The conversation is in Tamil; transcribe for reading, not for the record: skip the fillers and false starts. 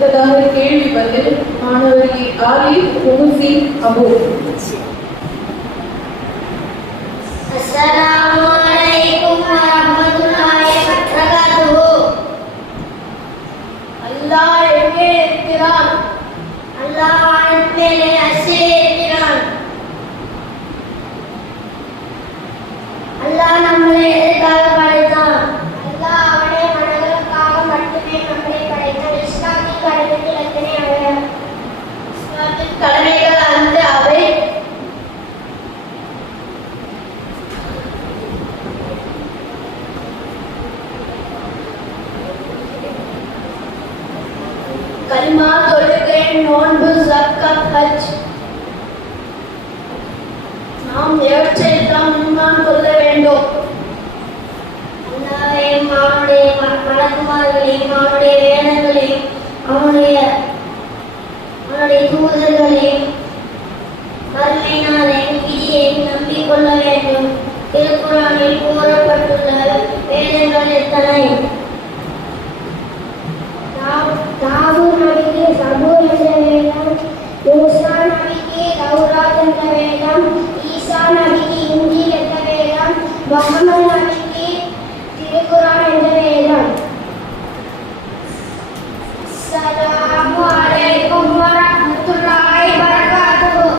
முதலாக கேள்வி பதில் மாணவர்கள் ஆலிஃப், முஹசி, அபு. அஸ்ஸலாமு அலைக்கும் வரஹ்மத்துல்லாஹி வபரகாத்துஹு. அல்லாஹ் எங்கே இருக்கிறான்? அல்லாஹ் வானத்திலே அசே இருக்கிறான். அல்லாஹ் நம்மளை எதற்காக படைத்தான்? அல்லாஹ் அவனுடைய மனங்களுக்காக மட்டுமே நம்மளை படைத்தான். இஸ்லாமின் கடமைகள் எத்தனை அவை? இஸ்லாமின் கடமைகள் அந்த அவை கலிமா, தொழுகை, நோன்பு, ஸகாத், ஹஜ். நாம் எவற்றையெல்லாம் ஈமான் கொள்ள வேண்டும்? அல்லாஹ்வையும் அவனுடைய மலக்குமார்களையும் அவனுடைய வேதங்களையும் அவனுடைய தூதர்களையும் மறுமை நாளையும் விதியையும் நம்பிக்கொள்ள